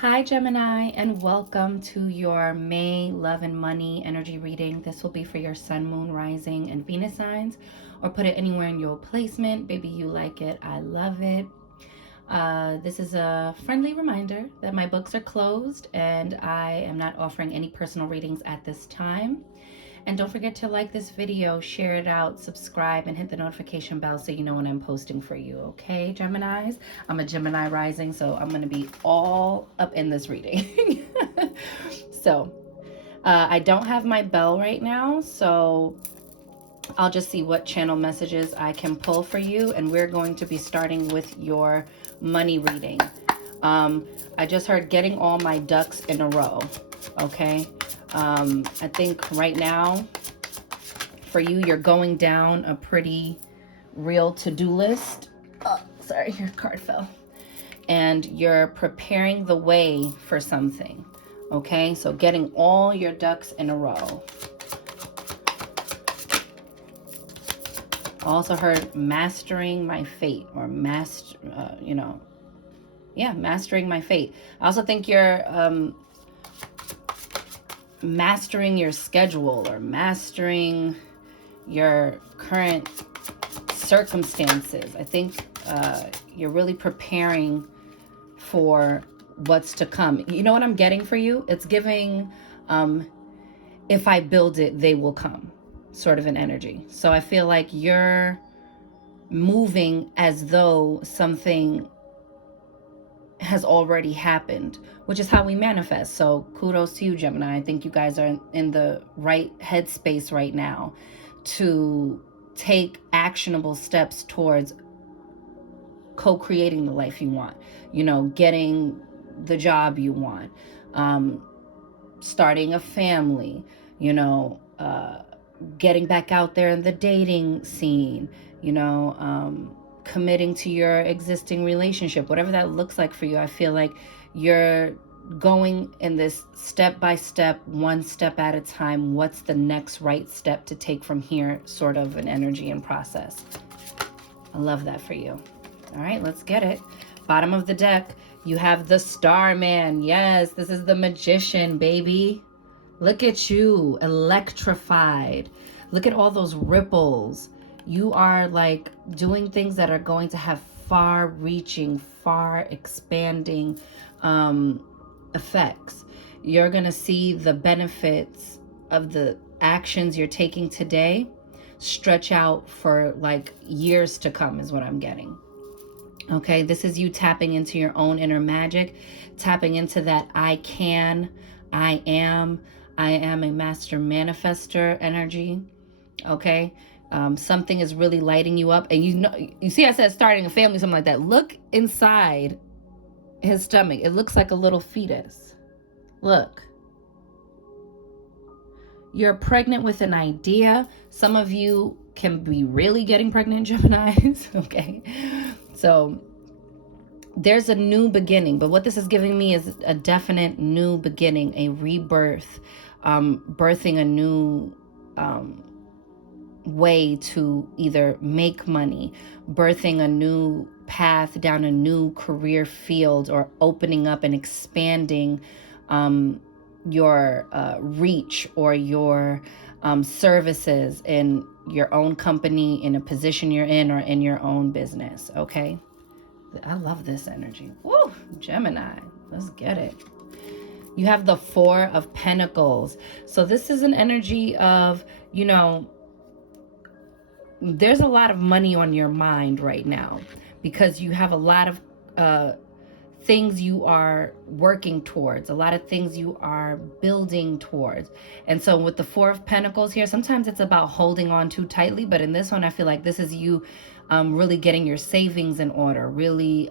Hi Gemini, and welcome to your May love and money energy reading. This will be for your sun, moon, rising, and Venus signs, or put it anywhere in your placement. Baby, you like it, I love it. This is a friendly reminder that my books are closed and I am not offering any personal readings at this time. And don't forget to like this video, share it out, subscribe, and hit the notification bell so you know when I'm posting for you, okay, Geminis? I'm a Gemini rising, so I'm going to be all up in this reading. So, I don't have my bell right now, so I'll just see what channel messages I can pull for you, and we're going to be starting with your money reading. I just heard getting all my ducks in a row, okay? I think right now for you, you're going down a pretty real to-do list. Oh, sorry, your card fell. And you're preparing the way for something, okay? So getting all your ducks in a row. Also heard mastering my fate, or mastering my fate. I also think you're mastering your schedule or mastering your current circumstances. I think you're really preparing for what's to come. You know what I'm getting for you? It's giving, if I build it, they will come, sort of an energy. So I feel like you're moving as though something has already happened, which is how we manifest. So kudos to you, Gemini. I think you guys are in the right headspace right now to take actionable steps towards co-creating the life you want, getting the job you want, starting a family, getting back out there in the dating scene, committing to your existing relationship, whatever that looks like for you. I feel like you're going in this step by step, one step at a time. What's the next right step to take from here, sort of an energy and process. I love that for you. All right, let's get it. Bottom of the deck, you have the Starman. Yes, this is the Magician, baby. Look at you, electrified. Look at all those ripples. You are like doing things that are going to have far-reaching, far-expanding effects. You're going to see the benefits of the actions you're taking today stretch out for like years to come, is what I'm getting. Okay, this is you tapping into your own inner magic, tapping into that I can, I am a master manifester energy. Okay, something is really lighting you up, and you see I said starting a family, something like that. Look inside his stomach. It looks like a little fetus. Look, you're pregnant with an idea. Some of you can be really getting pregnant, Geminis. Okay, so there's a new beginning, but what this is giving me is a definite new beginning, a rebirth, birthing a new way to either make money, birthing a new path down a new career field, or opening up and expanding your reach or your services in your own company, in a position you're in, or in your own business. Okay, I love this energy. Woo, Gemini, let's get it. You have the Four of Pentacles. So this is an energy of, there's a lot of money on your mind right now because you have a lot of things you are working towards, a lot of things you are building towards. And so with the Four of Pentacles here, sometimes it's about holding on too tightly, but in this one, I feel like this is you really getting your savings in order, really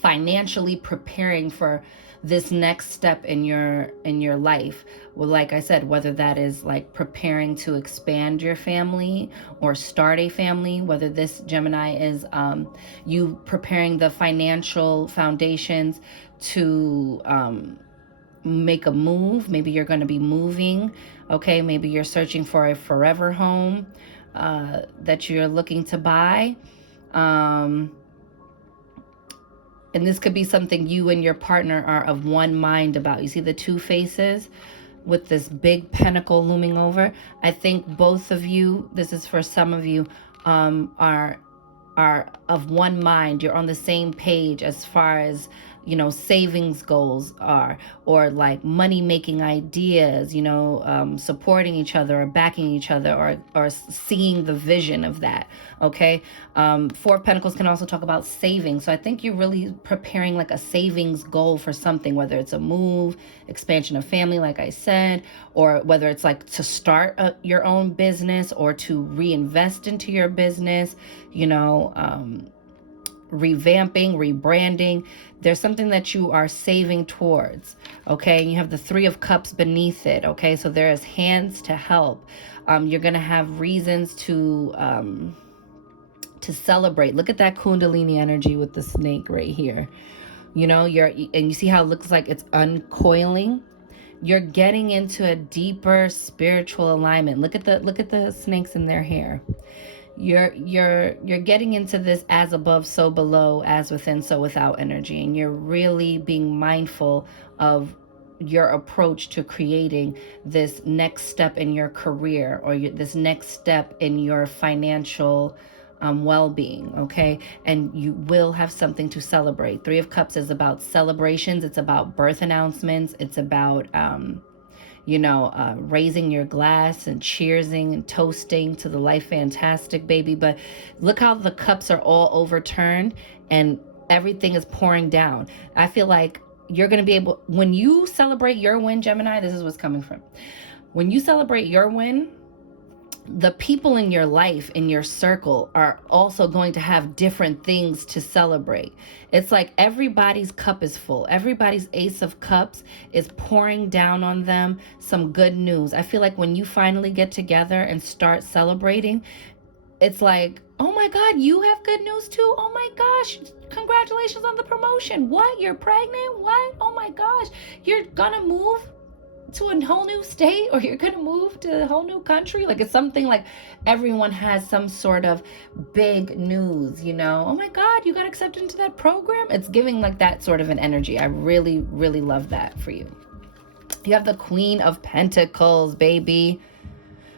financially preparing for this next step in your life. Well, like I said, whether that is like preparing to expand your family or start a family, whether this, Gemini, is you preparing the financial foundations to make a move. Maybe you're going to be moving. Okay, maybe you're searching for a forever home that you're looking to buy. And this could be something you and your partner are of one mind about. You see the two faces with this big pentacle looming over? I think both of you, this is for some of you, are of one mind. You're on the same page as far as, you know, savings goals are, or like money making ideas, you know, supporting each other or backing each other, or seeing the vision of that. Okay. Four of Pentacles can also talk about saving. So I think you're really preparing like a savings goal for something, whether it's a move, expansion of family, like I said, or whether it's like to start your own business or to reinvest into your business, you know, revamping, rebranding. There's something that you are saving towards. Okay. And you have the Three of Cups beneath it. Okay. So there is hands to help. You're going to have reasons to celebrate. Look at that Kundalini energy with the snake right here. You know, and you see how it looks like it's uncoiling. You're getting into a deeper spiritual alignment. Look at the snakes in their hair. You're getting into this as above, so below, as within, so without energy. And you're really being mindful of your approach to creating this next step in your career, or this next step in your financial well-being. Okay. And you will have something to celebrate. Three of Cups is about celebrations. It's about birth announcements. It's about raising your glass and cheersing and toasting to the life fantastic, baby. But look how the cups are all overturned and everything is pouring down. I feel like you're going to be able, when you celebrate your win, Gemini, this is what's coming from. When you celebrate your win, the people in your life, in your circle, are also going to have different things to celebrate. It's like everybody's cup is full. Everybody's Ace of Cups is pouring down on them some good news. I feel like when you finally get together and start celebrating, it's like, oh my God, you have good news too? Oh my gosh, congratulations on the promotion. What? You're pregnant? What? Oh my gosh, you're gonna move to a whole new state, or you're gonna move to a whole new country. Like, it's something like everyone has some sort of big news, you know. Oh my God, you got accepted into that program. It's giving like that sort of an energy. I really, really love that for you. You have the Queen of Pentacles, baby.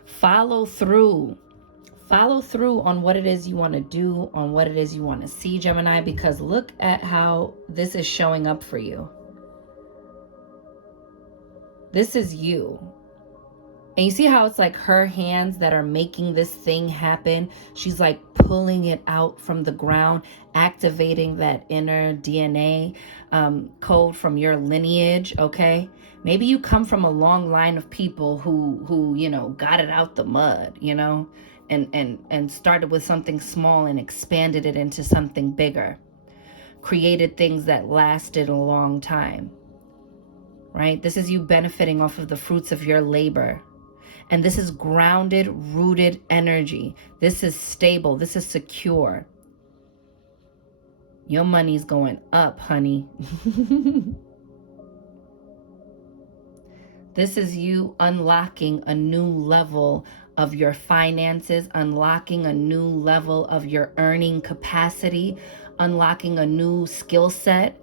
Follow through on what it is you want to do, on what it is you want to see, Gemini, because look at how this is showing up for you. This is you. And you see how it's like her hands that are making this thing happen. She's like pulling it out from the ground, activating that inner DNA code from your lineage, okay? Maybe you come from a long line of people who you know, got it out the mud, you know, and started with something small and expanded it into something bigger. Created things that lasted a long time. Right? This is you benefiting off of the fruits of your labor. And this is grounded, rooted energy. This is stable. This is secure. Your money's going up, honey. This is you unlocking a new level of your finances, unlocking a new level of your earning capacity, unlocking a new skill set.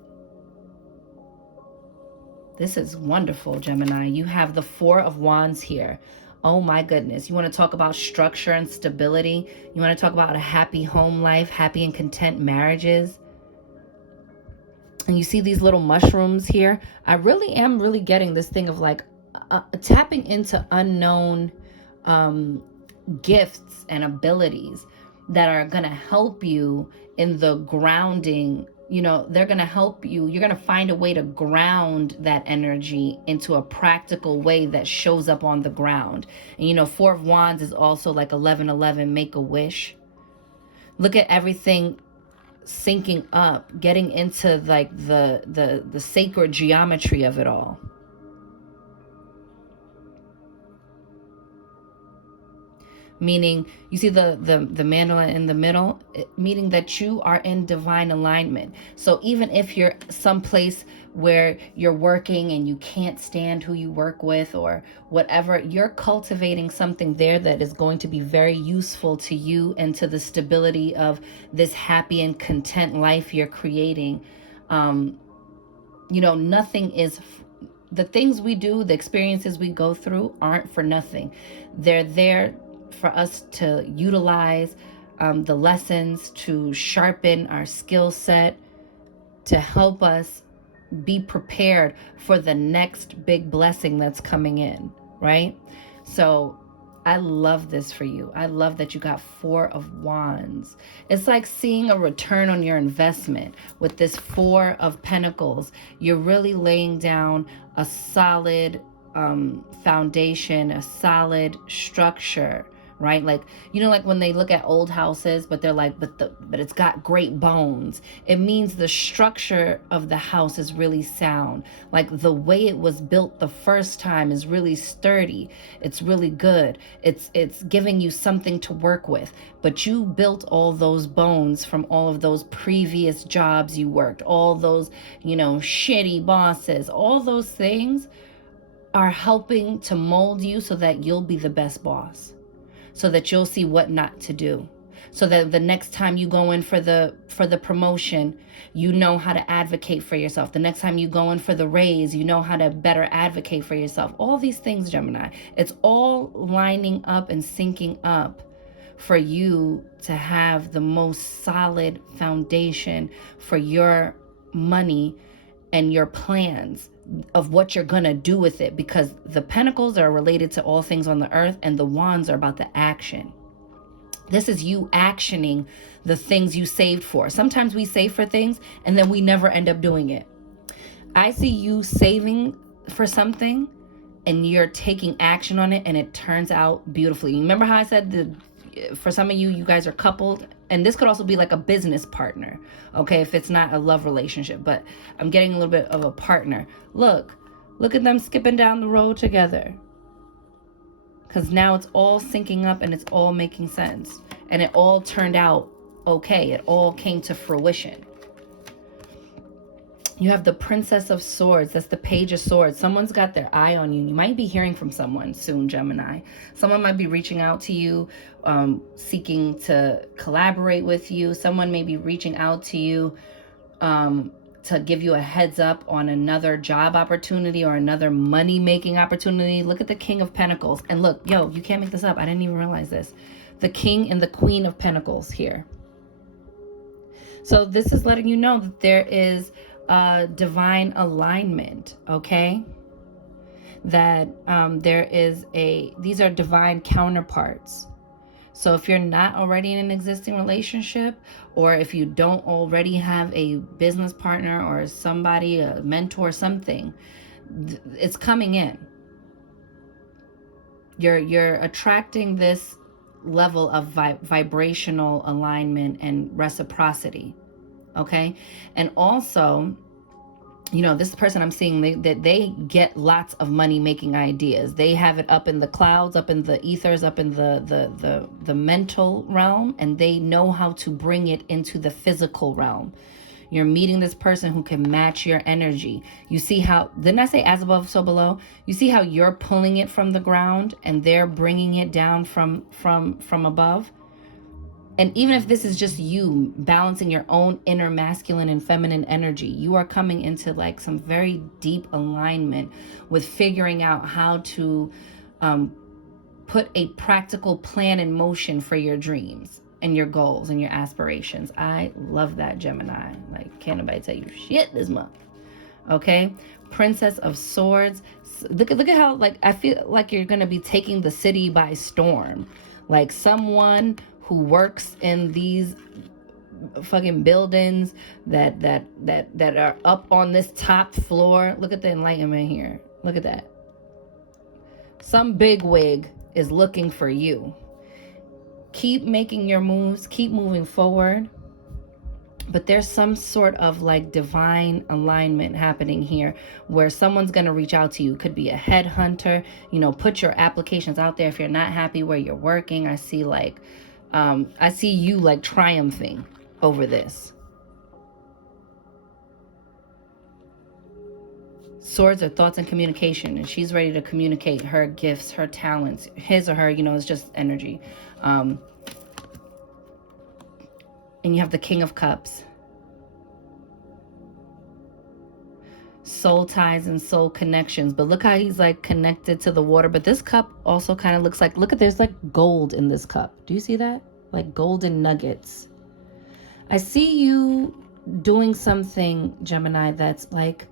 This is wonderful, Gemini. You have the Four of Wands here. Oh my goodness. You want to talk about structure and stability. You want to talk about a happy home life, happy and content marriages. And you see these little mushrooms here. I really am getting this thing of like tapping into unknown gifts and abilities that are going to help you in the grounding. You know, they're going to help you. You're going to find a way to ground that energy into a practical way that shows up on the ground. And, you know, Four of Wands is also like 1111, make a wish. Look at everything syncing up, getting into like the sacred geometry of it all. Meaning, you see the mandala in the middle, meaning that you are in divine alignment. So even if you're someplace where you're working and you can't stand who you work with or whatever, you're cultivating something there that is going to be very useful to you and to the stability of this happy and content life you're creating You know, nothing is, the things we do, the experiences we go through aren't for nothing. They're there for us to utilize the lessons, to sharpen our skill set, to help us be prepared for the next big blessing that's coming in, right? So I love this for you. I love that you got 4 of Wands. It's like seeing a return on your investment with this 4 of Pentacles. You're really laying down a solid foundation, a solid structure, right? Like, you know, like when they look at old houses, but they're like, but it's got great bones. It means the structure of the house is really sound. Like the way it was built the first time is really sturdy. It's really good. It's giving you something to work with. But you built all those bones from all of those previous jobs you worked, all those, you know, shitty bosses, all those things are helping to mold you so that you'll be the best boss, so that you'll see what not to do, so that the next time you go in for the promotion, you know how to advocate for yourself. The next time you go in for the raise, you know how to better advocate for yourself. All these things, Gemini, it's all lining up and syncing up for you to have the most solid foundation for your money and your plans of what you're gonna do with it, because the Pentacles are related to all things on the earth and the Wands are about the action. This is you actioning the things you saved for. Sometimes we save for things and then we never end up doing it. I see you saving for something and you're taking action on it and it turns out beautifully. Remember how I said for some of you, you guys are coupled, and this could also be like a business partner, okay, if it's not a love relationship, but I'm getting a little bit of a partner. Look at them skipping down the road together, because now it's all syncing up and it's all making sense, and it all turned out okay. It all came to fruition. You have the Princess of Swords. That's the Page of Swords. Someone's got their eye on you. You might be hearing from someone soon, Gemini. Someone might be reaching out to you, seeking to collaborate with you. Someone may be reaching out to you to give you a heads up on another job opportunity or another money-making opportunity. Look at the King of Pentacles. And look, yo, you can't make this up. I didn't even realize this. The King and the Queen of Pentacles here. So this is letting you know that there is divine alignment, okay? That these are divine counterparts. So if you're not already in an existing relationship, or if you don't already have a business partner or somebody, a mentor, something, it's coming in. You're attracting this level of vibrational alignment and reciprocity. Okay. And also, you know, this person I'm seeing, they get lots of money making ideas. They have it up in the clouds, up in the ethers, up in the mental realm, and they know how to bring it into the physical realm. You're meeting this person who can match your energy. You see how, didn't I say as above, so below? You see how you're pulling it from the ground and they're bringing it down from above? And even if this is just you balancing your own inner masculine and feminine energy, you are coming into like some very deep alignment with figuring out how to put a practical plan in motion for your dreams and your goals and your aspirations. I love that, Gemini. Like, can't nobody tell you shit this month. Okay? Princess of Swords. Look at how, like, I feel like you're going to be taking the city by storm. Like someone who works in these fucking buildings that are up on this top floor. Look at the enlightenment here. Look at that. Some bigwig is looking for you. Keep making your moves. Keep moving forward. But there's some sort of like divine alignment happening here where someone's going to reach out to you. Could be a headhunter. You know, put your applications out there if you're not happy where you're working. I see like I see you like triumphing over this. Swords are thoughts and communication, and she's ready to communicate her gifts, her talents, his or her, you know, it's just energy. And you have the King of Cups. soul ties and soul connections. But look how he's like connected to the water. But this cup also kind of looks like, look at, there's like gold in this cup. Do you see that? Like golden nuggets. I see you doing something, Gemini, that's like,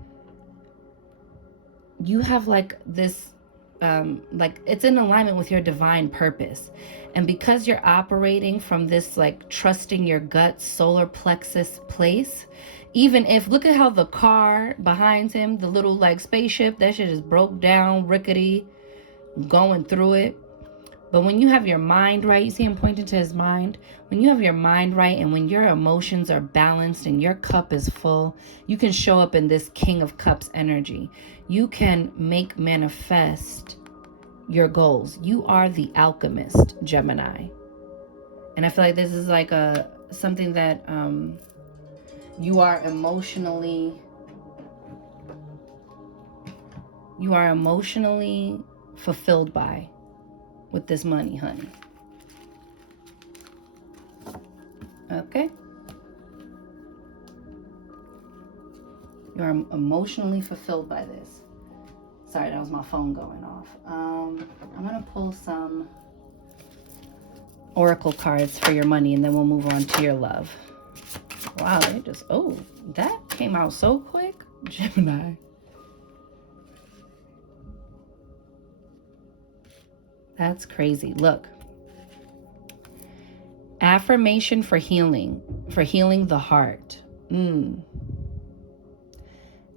you have like this, like it's in alignment with your divine purpose. And because you're operating from this like trusting your gut solar plexus place, even if, look at how the car behind him, the little like spaceship, that shit is broke down, rickety, going through it. But when you have your mind right, you see him pointing to his mind. When you have your mind right and when your emotions are balanced and your cup is full, you can show up in this King of Cups energy. You can make manifest your goals. You are the alchemist, Gemini. And I feel like this is like something that you are emotionally fulfilled by with this money, honey. Okay? You are emotionally fulfilled by this. Sorry, that was my phone going off. I'm going to pull some oracle cards for your money, and then we'll move on to your love. Wow, they just, oh, that came out so quick. Gemini. That's crazy. Look. Affirmation for healing the heart.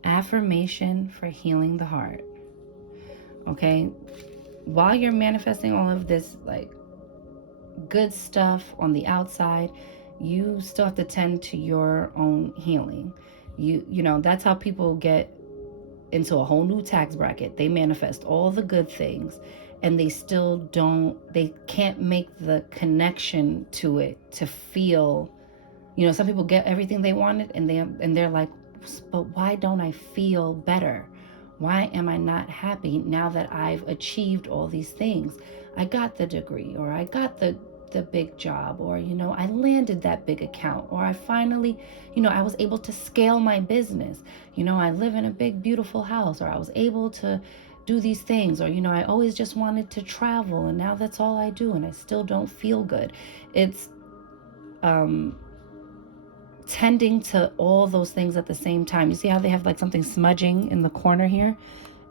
Affirmation for healing the heart. Okay? While you're manifesting all of this like good stuff on the outside, you still have to tend to your own healing. You know, that's how people get into a whole new tax bracket. They manifest all the good things and they can't make the connection to it to feel, you know, some people get everything they wanted and they're like, but why don't I feel better? Why am I not happy now that I've achieved all these things? I got the degree, or I got the big job, or, you know, I landed that big account, or I finally, you know, I was able to scale my business. You know, I live in a big, beautiful house, or I was able to do these things, or, you know, I always just wanted to travel and now that's all I do and I still don't feel good. It's tending to all those things at the same time. You see how they have like something smudging in the corner here?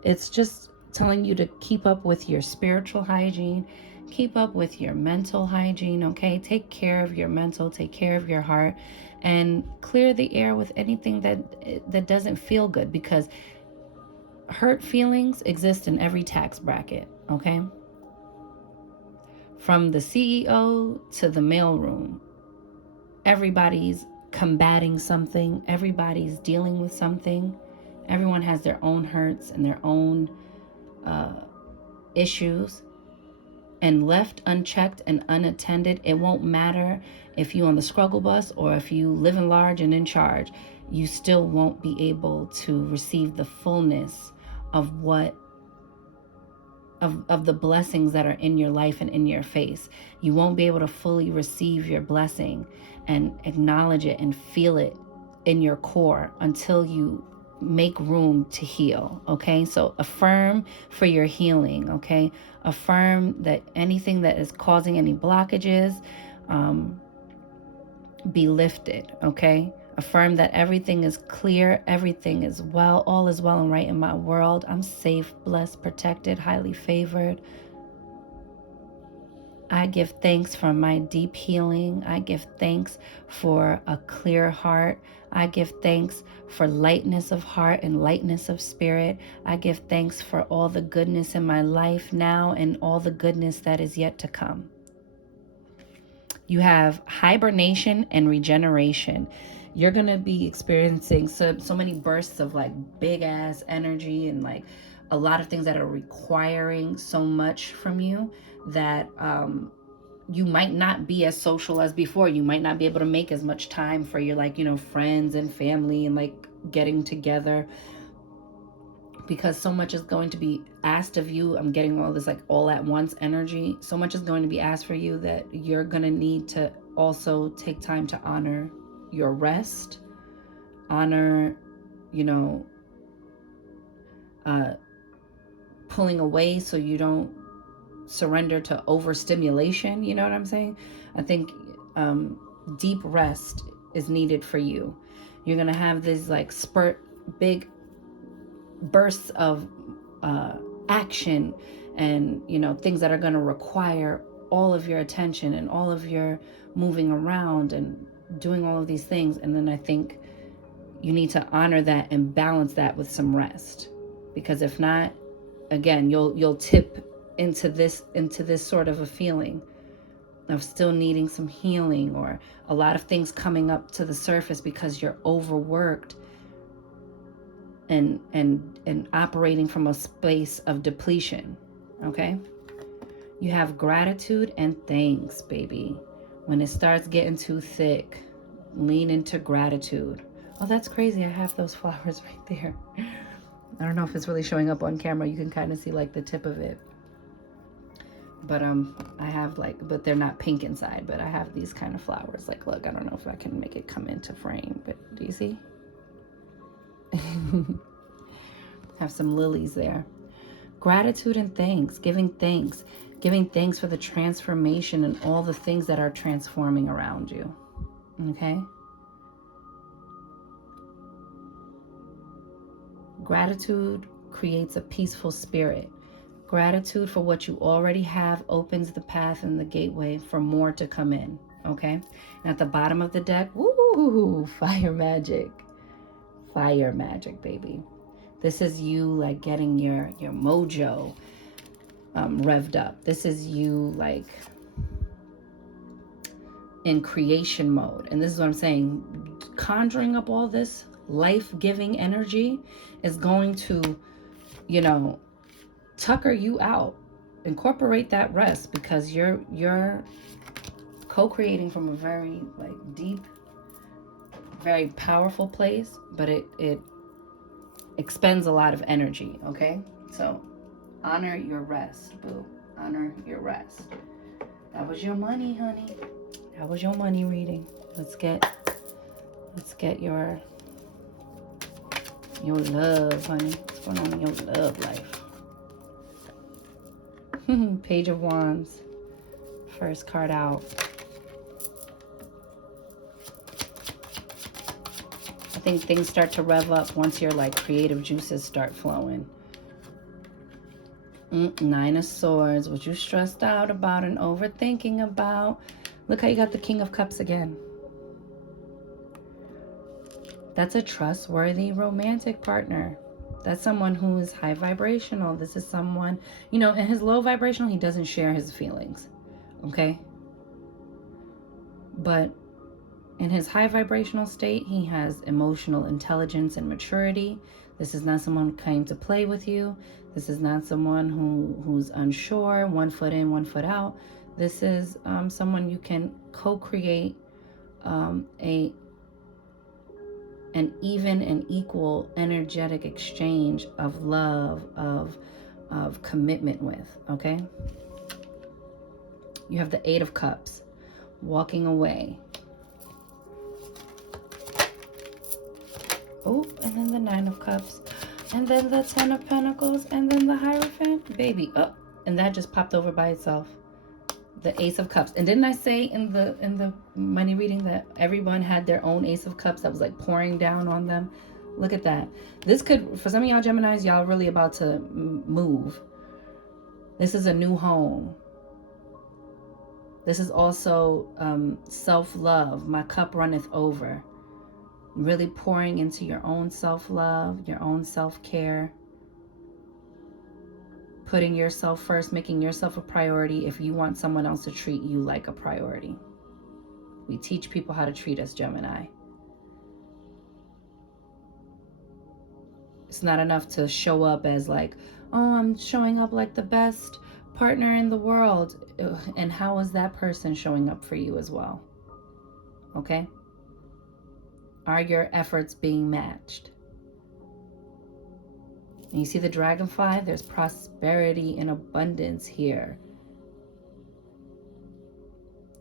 It's just telling you to keep up with your spiritual hygiene, keep up with your mental hygiene, okay? Take care of your mental, take care of your heart, and clear the air with anything that doesn't feel good, because hurt feelings exist in every tax bracket, okay? From the CEO to the mailroom, everybody's combating something, everybody's dealing with something. Everyone has their own hurts and their own issues. And left unchecked and unattended, it won't matter if you on the struggle bus or if you live in large and in charge, you still won't be able to receive the fullness of what of the blessings that are in your life and in your face. You won't be able to fully receive your blessing and acknowledge it and feel it in your core until you make room to heal, okay? So affirm for your healing, okay? Affirm that anything that is causing any blockages be lifted, okay? Affirm that everything is clear, everything is well, all is well and right in my world. I'm safe, blessed, protected, highly favored. I give thanks for my deep healing. I give thanks for a clear heart. I give thanks for lightness of heart and lightness of spirit. I give thanks for all the goodness in my life now and all the goodness that is yet to come. You have hibernation and regeneration. You're going to be experiencing so many bursts of like big ass energy and like a lot of things that are requiring so much from you that you might not be as social as before. You might not be able to make as much time for your like, you know, friends and family and like getting together, because so much is going to be asked of you. I'm getting all this like all at once energy. So much is going to be asked for you that you're going to need to also take time to honor your rest, honor, you know, pulling away so you don't surrender to overstimulation. You know what I'm saying? I think deep rest is needed for you. You're going to have these like big bursts of action and, things that are going to require all of your attention and all of your moving around and doing all of these things. And then I think you need to honor that and balance that with some rest, because if not, again, you'll tip into this sort of a feeling of still needing some healing, or a lot of things coming up to the surface because you're overworked and operating from a space of depletion. Okay? You have gratitude and thanks, baby. When it starts getting too thick, lean into gratitude. Oh, that's crazy. I have those flowers right there. I don't know if it's really showing up on camera. You can kind of see like the tip of it. But I have but they're not pink inside, but I have these kind of flowers. Like, look, I don't know if I can make it come into frame, but do you see? Have some lilies there. Gratitude and thanks, giving thanks for the transformation and all the things that are transforming around you. Okay? Gratitude creates a peaceful spirit. Gratitude for what you already have opens the path and the gateway for more to come in. Okay? And at the bottom of the deck, woo, fire magic. Fire magic, baby. This is you like getting your mojo revved up. This is you like in creation mode. And this is what I'm saying. Conjuring up all this life-giving energy is going to, tucker you out. Incorporate that rest, because you're co-creating from a very like deep, very powerful place, but it expends a lot of energy. Okay? So honor your rest, boo. Honor your rest. That was your money, honey. That was your money reading. Let's get your love, honey. What's going on in your love life? Page of Wands. First card out. I think things start to rev up once your like creative juices start flowing. Nine of Swords. What you stressed out about and overthinking about. Look how you got the King of Cups again. That's a trustworthy romantic partner. That's someone who is high vibrational. This is someone, in his low vibrational, he doesn't share his feelings. Okay? But in his high vibrational state, he has emotional intelligence and maturity. This is not someone who came to play with you. This is not someone who's unsure, 1 foot in, 1 foot out. This is someone you can co-create an even and equal energetic exchange of love, of commitment with. Okay? You have the 8 of Cups, walking away. Oh, and then the 9 of Cups, and then the 10 of Pentacles, and then the Hierophant, baby. Oh, and that just popped over by itself. The Ace of Cups. And didn't I say in the money reading that everyone had their own Ace of Cups that was like pouring down on them? Look at that. This could, for some of y'all Geminis, y'all really about to move. This is a new home. This is also self-love. My cup runneth over. Really pouring into your own self-love, your own self-care. Putting yourself first, making yourself a priority if you want someone else to treat you like a priority. We teach people how to treat us, Gemini. It's not enough to show up as like, oh, I'm showing up like the best partner in the world. And how is that person showing up for you as well? Okay? Are your efforts being matched? And you see the dragonfly? There's prosperity and abundance here.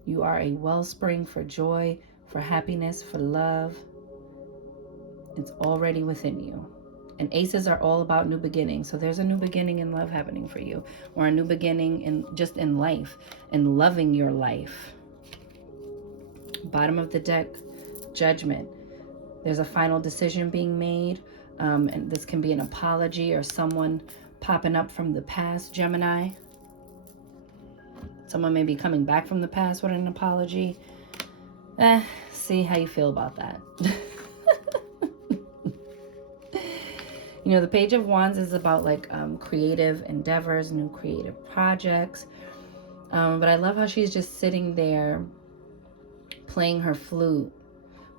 You are a wellspring for joy, for happiness, for love. It's already within you. And aces are all about new beginnings. So there's a new beginning in love happening for you, or a new beginning in just in life and loving your life. Bottom of the deck, Judgment. There's a final decision being made. And this can be an apology or someone popping up from the past, Gemini. Someone may be coming back from the past with an apology. See how you feel about that. You know, the Page of Wands is about like creative endeavors, new creative projects. But I love how she's just sitting there playing her flute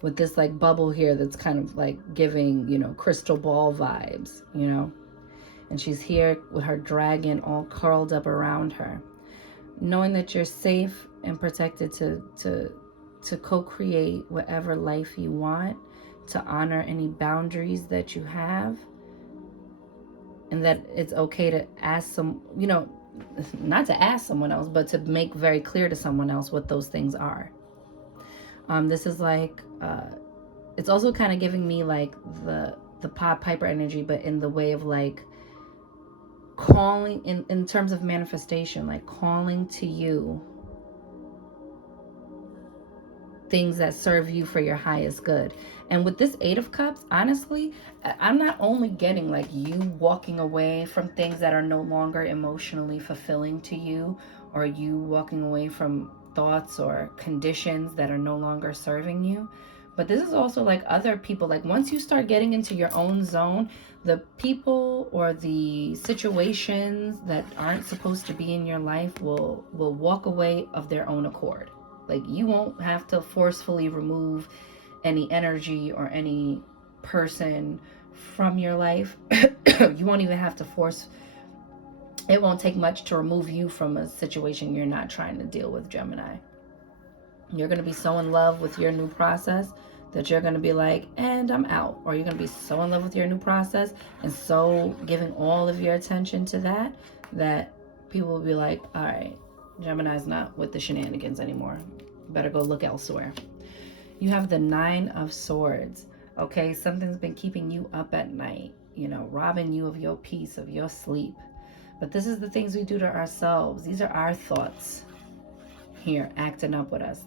with this like bubble here that's kind of like giving, you know, crystal ball vibes, you know. And she's here with her dragon all curled up around her, knowing that you're safe and protected to co-create whatever life you want, to honor any boundaries that you have, and that it's okay to ask some, you know, not to ask someone else, but to make very clear to someone else what those things are. This is like, it's also kind of giving me like the Pied Piper energy, but in the way of like calling, in terms of manifestation, like calling to you things that serve you for your highest good. And with this Eight of Cups, honestly, I'm not only getting like you walking away from things that are no longer emotionally fulfilling to you, or you walking away from thoughts or conditions that are no longer serving you, but this is also like other people. Like once you start getting into your own zone, the people or the situations that aren't supposed to be in your life will walk away of their own accord. Like you won't have to forcefully remove any energy or any person from your life. You won't even have to force. It won't take much to remove you from a situation you're not trying to deal with, Gemini. You're going to be so in love with your new process that you're going to be like, and I'm out. Or you're going to be so in love with your new process and so giving all of your attention to that, that people will be like, all right, Gemini's not with the shenanigans anymore. Better go look elsewhere. You have the Nine of Swords. Okay, something's been keeping you up at night, you know, robbing you of your peace, of your sleep. But this is the things we do to ourselves. These are our thoughts here acting up with us.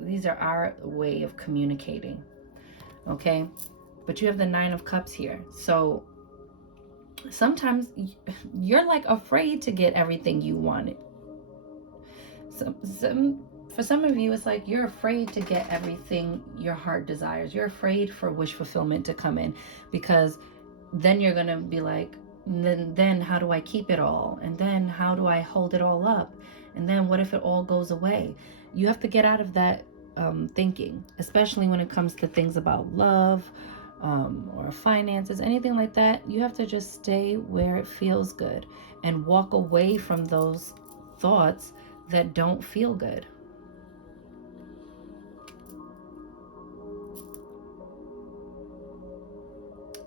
These are our way of communicating. Okay, but you have the Nine of Cups here. So sometimes you're like afraid to get everything you wanted. For some of you, it's like you're afraid to get everything your heart desires. You're afraid for wish fulfillment to come in, because then you're going to be like, then how do I keep it all? And then how do I hold it all up? And then what if it all goes away? You have to get out of that thinking, especially when it comes to things about love or finances, anything like that. You have to just stay where it feels good and walk away from those thoughts that don't feel good.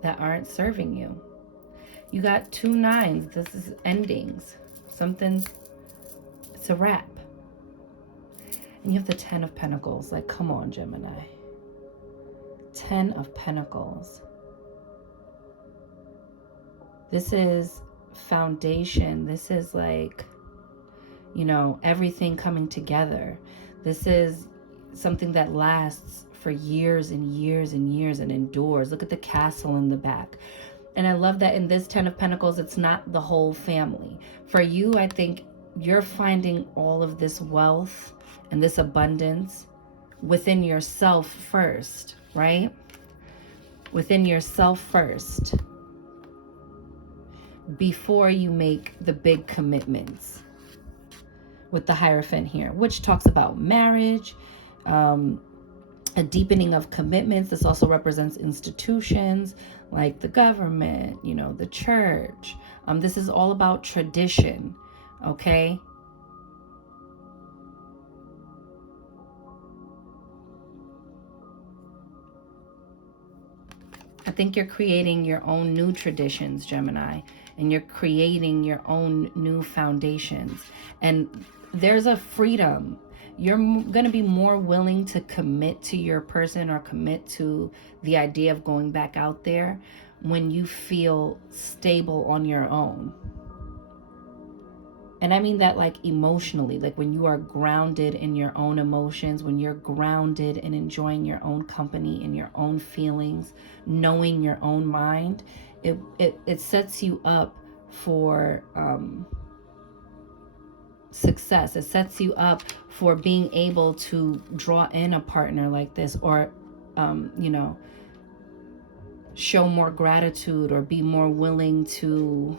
That aren't serving you. You got 2 nines. This is endings. Something, it's a wrap. And you have the 10 of Pentacles. Like, come on, Gemini. 10 of Pentacles. This is foundation. This is like, you know, everything coming together. This is something that lasts for years and years and years and endures. Look at the castle in the back. And I love that in this 10 of Pentacles, it's not the whole family. For you, I think you're finding all of this wealth and this abundance within yourself first, right? Within yourself first, before you make the big commitments. With the Hierophant here, which talks about marriage, a deepening of commitments. This also represents institutions like the government, you know, the church. This is all about tradition, okay? I think you're creating your own new traditions, Gemini, and you're creating your own new foundations. And there's a freedom. You're going to be more willing to commit to your person or commit to the idea of going back out there when you feel stable on your own. And I mean that like emotionally, like when you are grounded in your own emotions, when you're grounded in enjoying your own company and your own feelings, knowing your own mind, it sets you up for success. It sets you up for being able to draw in a partner like this, or, show more gratitude or be more willing to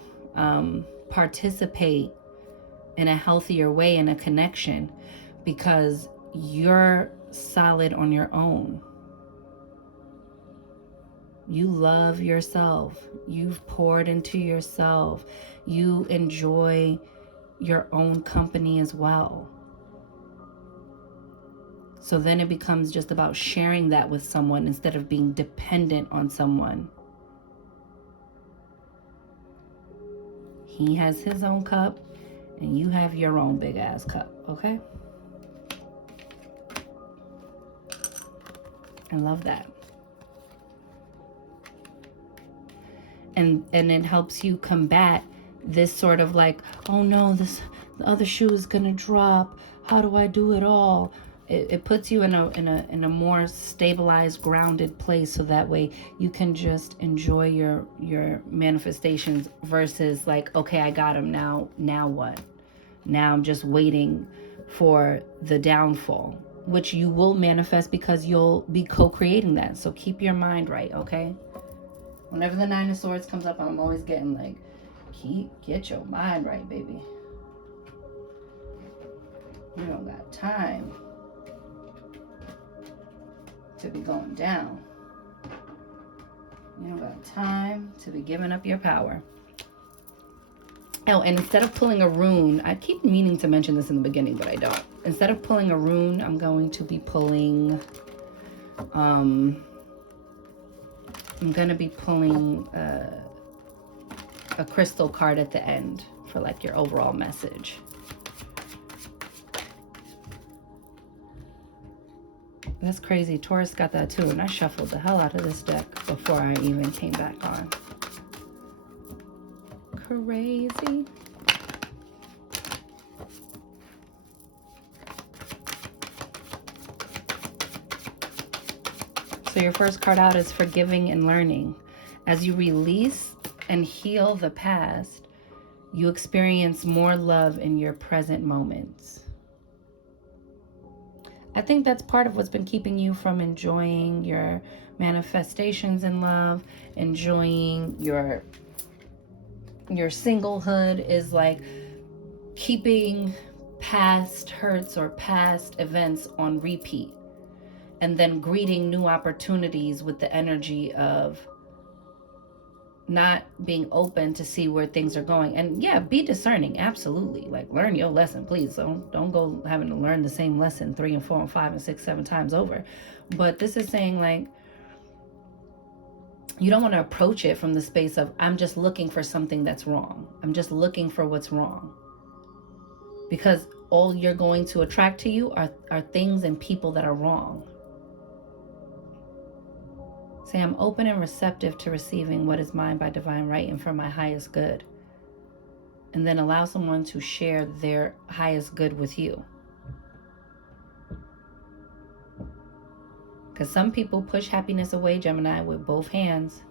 participate in a healthier way in a connection, because you're solid on your own. You love yourself. You've poured into yourself. You enjoy your own company as well. So then it becomes just about sharing that with someone instead of being dependent on someone. He has his own cup and you have your own big ass cup, okay? I love that. And it helps you combat this sort of like, oh no, the other shoe is gonna drop. How do I do it all? It puts you in a more stabilized, grounded place, so that way you can just enjoy your manifestations versus like, okay, I got them now. Now what? Now I'm just waiting for the downfall, which you will manifest because you'll be co-creating that. So keep your mind right, okay? Whenever the Nine of Swords comes up, I'm always getting like, get your mind right, baby. You don't got time to be going down. You don't got time to be giving up your power. Oh, and instead of pulling a rune, I keep meaning to mention this in the beginning, but I don't. Instead of pulling a rune, I'm going to be pulling, I'm going to be pulling a crystal card at the end for like your overall message. That's crazy. Taurus got that too, and I shuffled the hell out of this deck before I even came back on. Crazy. So your first card out is forgiving and learning. As you release and heal the past, you experience more love in your present moments. I think that's part of what's been keeping you from enjoying your manifestations in love, enjoying your singlehood, is like keeping past hurts or past events on repeat, and then greeting new opportunities with the energy of not being open to see where things are going. And yeah, be discerning, absolutely. Like, learn your lesson, please. Don't go having to learn the same lesson 3 and 4 and 5 and 6, 7 times over. But this is saying like, you don't want to approach it from the space of, I'm just looking for something that's wrong. I'm just looking for what's wrong. Because all you're going to attract to you are things and people that are wrong. Say, I'm open and receptive to receiving what is mine by divine right and for my highest good. And then allow someone to share their highest good with you. Because some people push happiness away, Gemini, with both hands.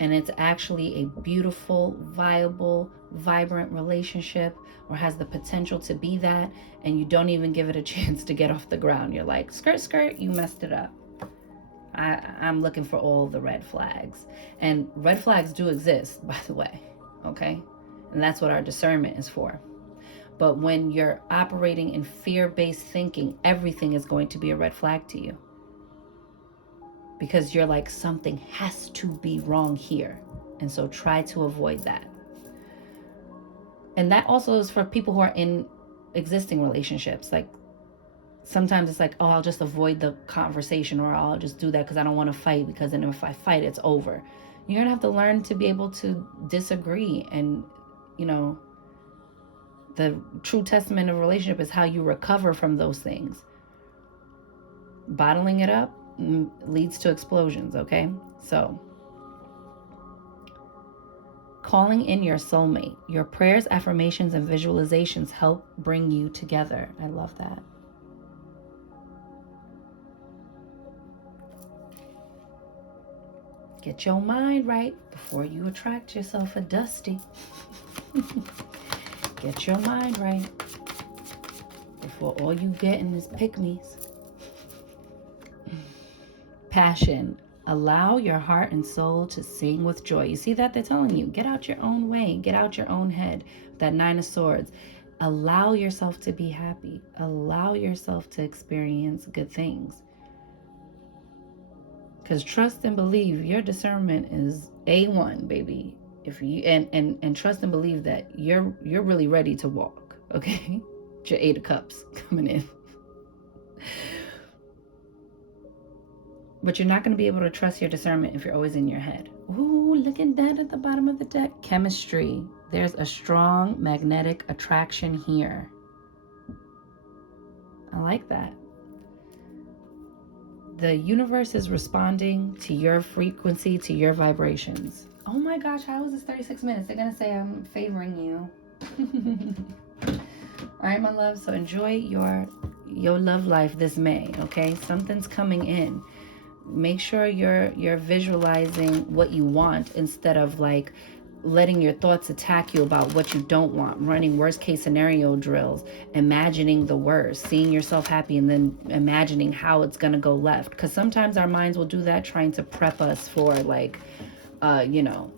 And it's actually a beautiful, viable, vibrant relationship, or has the potential to be that, and you don't even give it a chance to get off the ground. You're like, skirt, skirt, you messed it up. I'm looking for all the red flags. And red flags do exist, by the way, okay? And that's what our discernment is for. But when you're operating in fear-based thinking, everything is going to be a red flag to you. Because you're like, something has to be wrong here. And so try to avoid that. And that also is for people who are in existing relationships. Like, sometimes it's like, oh, I'll just avoid the conversation, or I'll just do that because I don't want to fight, because then if I fight, it's over. You're going to have to learn to be able to disagree. And, you know, the true testament of a relationship is how you recover from those things. Bottling it up leads to explosions, okay? So calling in your soulmate. Your prayers, affirmations, and visualizations help bring you together. I love that. Get your mind right before you attract yourself a dusty. Get your mind right before all you getting is pick-me's. Passion. Allow your heart and soul to sing with joy. You see that? They're telling you, get out your own way. Get out your own head. That Nine of Swords. Allow yourself to be happy. Allow yourself to experience good things. Because trust and believe your discernment is A1, baby. If you and trust and believe that you're really ready to walk, okay? Your Eight of Cups coming in. But you're not going to be able to trust your discernment if you're always in your head. Ooh, look at that at the bottom of the deck. Chemistry. There's a strong magnetic attraction here. I like that. The universe is responding to your frequency, to your vibrations. Oh my gosh, how is this 36 minutes? They're going to say I'm favoring you. All right, my love. So enjoy your love life this May, okay? Something's coming in. Make sure you're visualizing what you want instead of like letting your thoughts attack you about what you don't want, running worst case scenario drills, imagining the worst, seeing yourself happy and then imagining how it's going to go left. Because sometimes our minds will do that, trying to prep us for like, you know,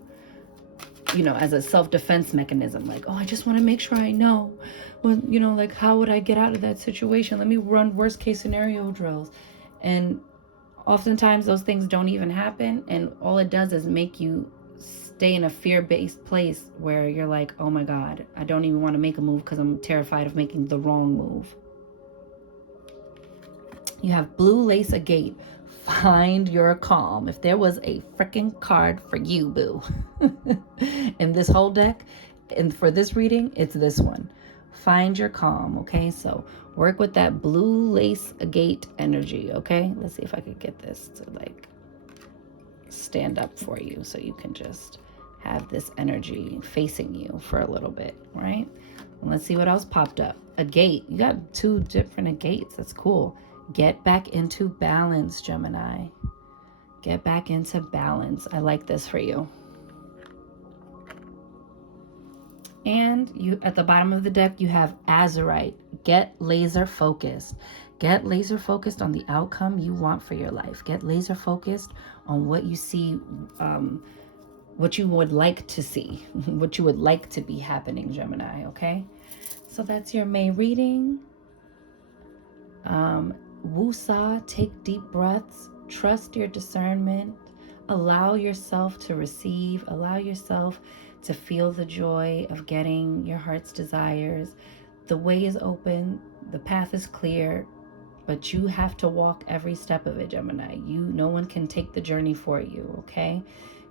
as a self-defense mechanism. Like, oh, I just want to make sure I know. Well, you know, like, how would I get out of that situation? Let me run worst case scenario drills. And oftentimes those things don't even happen. And all it does is make you stay in a fear-based place where you're like, oh my God, I don't even want to make a move because I'm terrified of making the wrong move. You have blue lace agate. Find your calm. If there was a freaking card for you, boo, in this whole deck, and for this reading, it's this one. Find your calm, okay? So work with that blue lace agate energy, okay? Let's see if I could get this to like stand up for you so you can just have this energy facing you for a little bit, right? And let's see what else popped up. Agate. You got two different agates. That's cool. Get back into balance, Gemini. Get back into balance. I like this for you. And you, at the bottom of the deck, you have Azurite. Get laser focused. Get laser focused on the outcome you want for your life. Get laser focused on what you see, what you would like to see, what you would like to be happening, Gemini, okay? So that's your May reading. Woo-saw, take deep breaths, trust your discernment, allow yourself to receive, allow yourself to feel the joy of getting your heart's desires. The way is open, the path is clear, but you have to walk every step of it, Gemini. No one can take the journey for you, okay?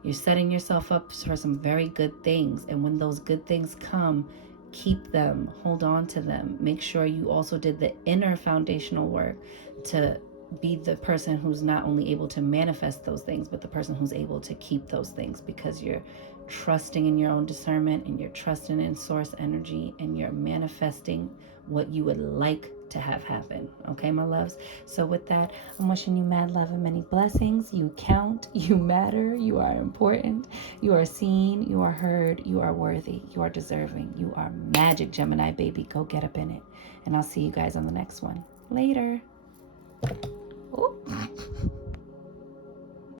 You're setting yourself up for some very good things, and when those good things come, keep them, hold on to them. Make sure you also did the inner foundational work to be the person who's not only able to manifest those things, but the person who's able to keep those things, because you're trusting in your own discernment and you're trusting in source energy and you're manifesting what you would like to have happen. Okay, my loves? So with that, I'm wishing you mad love and many blessings. You count, you matter, you are important, you are seen, you are heard, you are worthy, you are deserving, you are magic, Gemini baby. Go get up in it. And I'll see you guys on the next one. Later.